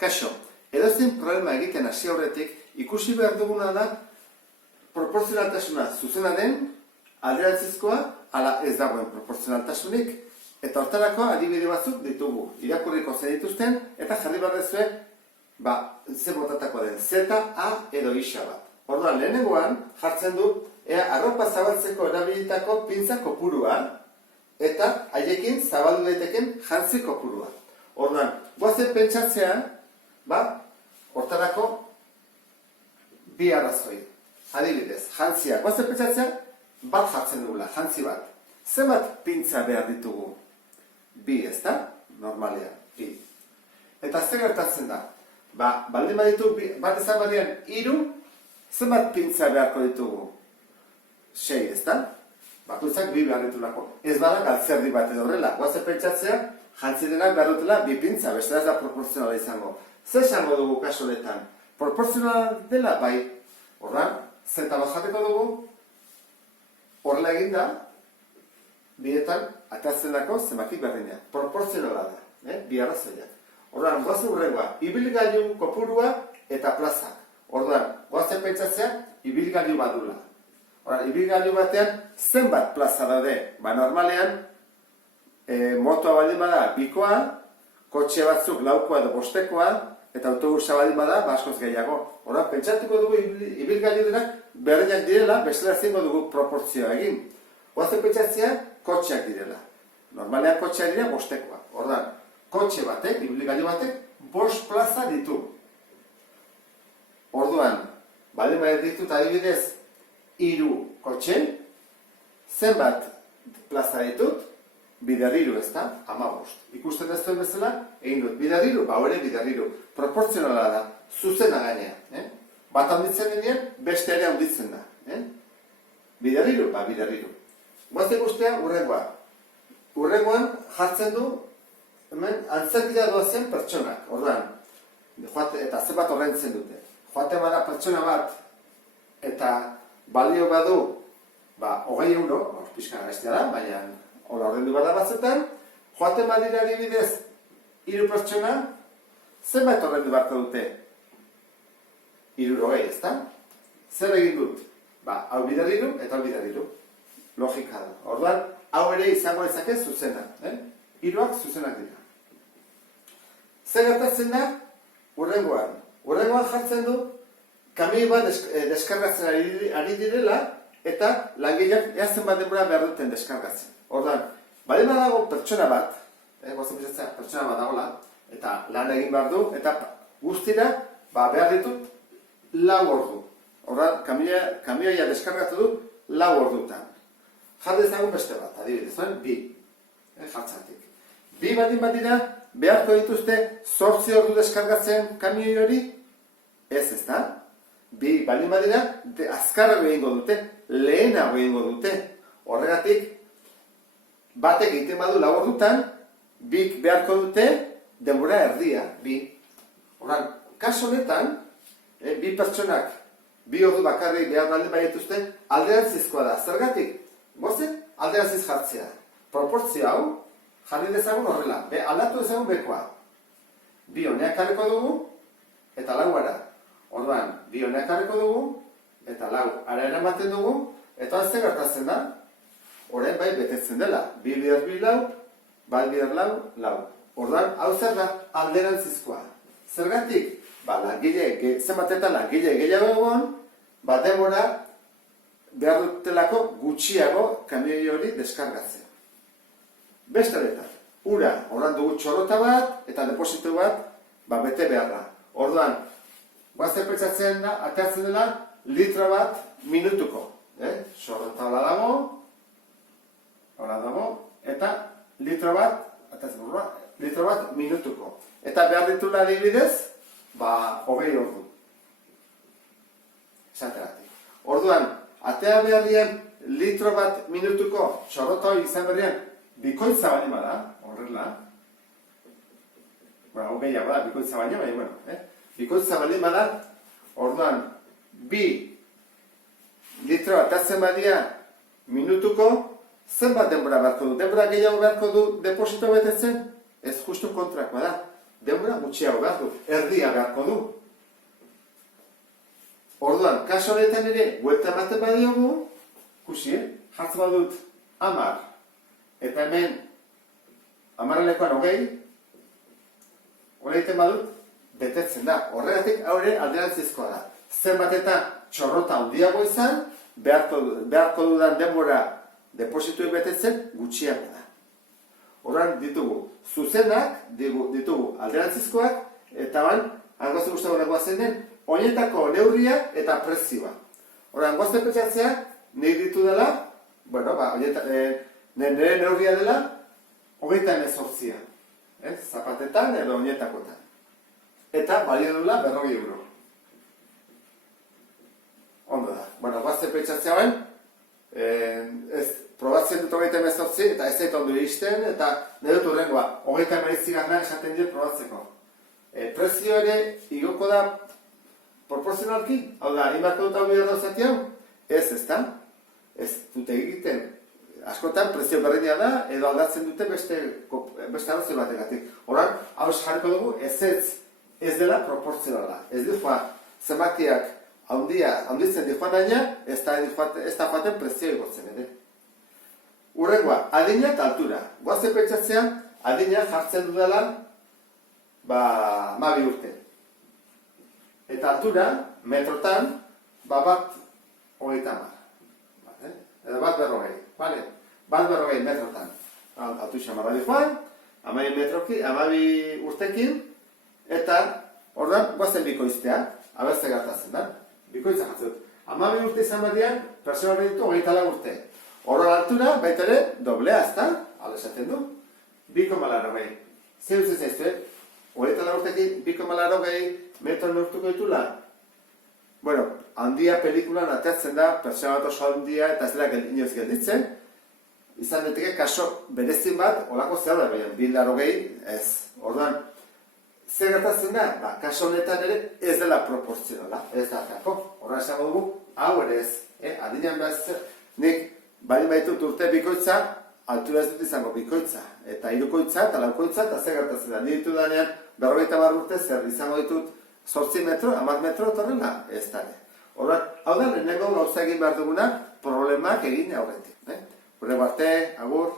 Kaixo, edozein problema egiten hasi aurretik ikusi behar duguna da proportzionaltasuna zuzena den, alderantzizkoa, ala ez dagoen proportzionaltasunik, eta hortarako adibide batzuk ditugu. Irakurriko zenituzten eta jarri behar dezue, ze botatako den, Z, A edo isa bat. Orduan, lehenengoan jartzen du, arropa zabaltzeko erabilitako pintza kopurua, eta haiekin zabaldu daiteken jantzi kopurua. Orduan, goazen pentsatzea, hortarako bi arrazoi. Adibidez, jantzia. Goazen pentsatzea, bat jartzen dugula, jantzi bat. Zenbat pintza behar ditugu? Bi, ez da? Normalean, bi. Eta zer gertatzen da? Baldin baditu, bat ezan badian, 3, zenbat pintza beharko ditugu? 6, ez da? Bakoitzak 2 behar ditulako. Ez bada galtzerdi bat edo horrela. Goazen pentsatzea, jantzirenak behar dutela 2 pintza, bestela ez da proporzionala izango. Zer esango dugu kasu honetan? Proporzionala dela, bai. Horran, zeta bat jateko dugu, horrela eginda, bidetan, atatzen dako zenbaki berdina. Proporzionala da, bi arrazoiak. Horran, goazen hurrengoa, ibilgailu kopurua eta plazak. Orduan, goazen pentsatzea, ibilgailu bat dula. Horran, ibilgailu batean, zenbat plaza daude? Normalean, motoa baldin bada bikoa, kotxe batzuk laukoa edo bostekoa, eta autobusa baldin bada askoz gehiago. Horran, pentsatuko dugu ibilgailu denak berdinak direla, bestela ezingo dugu proportzioa egin. Goazen pentsatzea, kotxeak direla. Normalean kotxeak dira bostekoa. Ordan, kotxe batek, ibilgailu batek, 5 plaza ditu. Orduan, baldin bada ditut adibidez 3 kotxe, zenbat plaza ditut? Biderriru, ez da? 15. Ikusten ez duen bezala, egin dut. Biderriru? Hore biderriru. Proportzionala da, zuzena gainea. Bat handitzen denean, beste ere handitzen da. Biderriru? Biderriru. Goazen guztia, urrengoa. Urrengoan jartzen du, hemen, antzerkila doazen pertsonak. Orduan, eta zenbat horrentzen dute. Joate bada pertsona bat, eta balio badu, 20 euro, pixka gaiztea da, baina hola ordendu bada batzutan, joaten badira adibidez 3 pertsona, zenbait ordendu beharko dute? 60, ez da? Zer egin dut? Hau biderriru eta hau biderriru. Logika da. Orduan, hau ere izango ezake zuzena. 3ak zuzenak dira. Zer gertatzen da? Urrengoan. Urrengoan jartzen du, kamioi bat deskargatzen ari direla, eta langileak eazen bat denbora behar duten deskargatzen. Orduan, baldin badago pertsona bat, goazen pentsatzea, pertsona bat dagoela, eta lan egin behar du, eta guztira, behar ditut 4 ordu. Orduan, kamioia deskargatu du 4 ordutan. Jarri ezagun beste bat, adibidez, 2. Jartzatik. 2 baldin bat dira, beharko dituzte 8 ordu deskargatzen kamioi hori? Ez da? 2 baldin bat dira, azkarrago egingo dute, lehenago egingo dute. Horregatik, batek egiten badu 4 ordutan, 2 beharko dute denbora erdia, 2. Horran, kaso honetan, 2 pertsonak 2 ordu bakarrik behar baldin badituzte, alderantzizkoa da. Zergatik? Goazen, alderantziz jartzea. Proportzio hau, jarri dezagun horrela. Aldatu dezagun bekoa. 2 honeak jarriko dugu, eta 4 ara. Orduan, 2 honeak jarriko dugu, eta 4 ara eramaten dugu, eta ez gertatzen da, horren bai betetzen dela. 2 bider 2 4, bat bider 4, 4. Orduan, hau zer da alderantzizkoa. Zergatik? Zenbat eta langile gehiago egon, denbora behar dutelako gutxiago kamioi hori deskargatzea. Beste betan, ura, horran dugu txorrota bat, eta depositu bat, bete beharra. Orduan, goazen pentsatzen da, ateatzen dela, litro bat minutuko. Txorrota hola dago, eta litro bat minutuko. Eta behar ditula adibidez, 20 ordu. Esateratik. Orduan, atea beharrian litro bat minutuko txorrota hori izan berrian bikoitza bali bada, horrela. Gehiago da, bikoitza baina, bikoitza bali bada, orduan, 2 litro atatzen badia minutuko, zenbat denbora beharko du? Denbora gehiago beharko du deposito betetzen? Ez justu kontrakoa da. denbora gutxiago behar du, erdia beharko du. Orduan, kaso honetan ere, buelta ematen badiogu, ikusi, jartzen badut 10, eta hemen 10-lekoan 20, hori egiten badut, betetzen da. Horregatik, haure alderantzizkoa da. Zenbat eta txorrota handiago izan, beharko dudan denbora deposituek betetzen gutxiago da. Horren ditugu zuzenak, ditugu alderantzizkoak, eta hango ze guztago nagoa zen den, oinetako neurria eta prezioa. Horren, guazte pentsatzea, nahi ditu dela, nire neurria dela, 28, zapatetan edo oinetakotan. Eta balio dula 40 euro. Ondo da. Guazte pentsatzea bain, probatzen dut 28, eta ez zait ondo iristen, eta nahi dut urrengoa, 28 esaten dut probatzeko. Prezio ere, igoko da proportzionalki, hau da, inbarko dut hau bidea dauzati hau? Ez da. Ez dute egiten. Askotan, prezio berdina da, edo aldatzen dute beste arrazoi bategatik. Horan, hau jarriko dugu, ez dela proportzionala. Ez du zenbakiak handitzen di joan daina, ez da joaten prezio egotzen ere. Urrengoa, adina eta altura. Guazte pentsatzea, adina jartzen dudala, 12 urte. Eta altura, metrotan, bat 30. Edo bat 40. Bat 40 metrotan. Altu xamarra di joan, 12 urtekin, eta ordan guazen bikoiztea, abertze gertatzen da. Bikoitza jartzen dut. 12 urte izan badian, persona hori ditu 24 urte. Horren altura, baita ere, doblea, ez da? Hala esaten du. 2,80. Zer uste zaiztu, 24 urtekin, 2,80 metro neurtuko ditula? Bueno, handia pelikulan ateatzen da, persona bat oso handia eta ez dela inoiz gelditzen. Izan daiteke kaso berezin bat, olako zer da, baina 2,80 ez. Orduan, zer gertatzen da? Kaso honetan ere ez dela proporzionala, ez da atako. Horra esango dugu, hau ere ez. Adinean behar nik bali baitut urte bikoitza, altura ez dut izango bikoitza. Eta 3koitza eta 4koitza, eta zer gertatzen da. Ni ditu danean, 40 urte zer izango ditut 8 metro, 10 metro torrela, ez da. Horra, hau da, lehenengo gauza egin behar duguna, problemak egin aurretik. Gure arte, agur.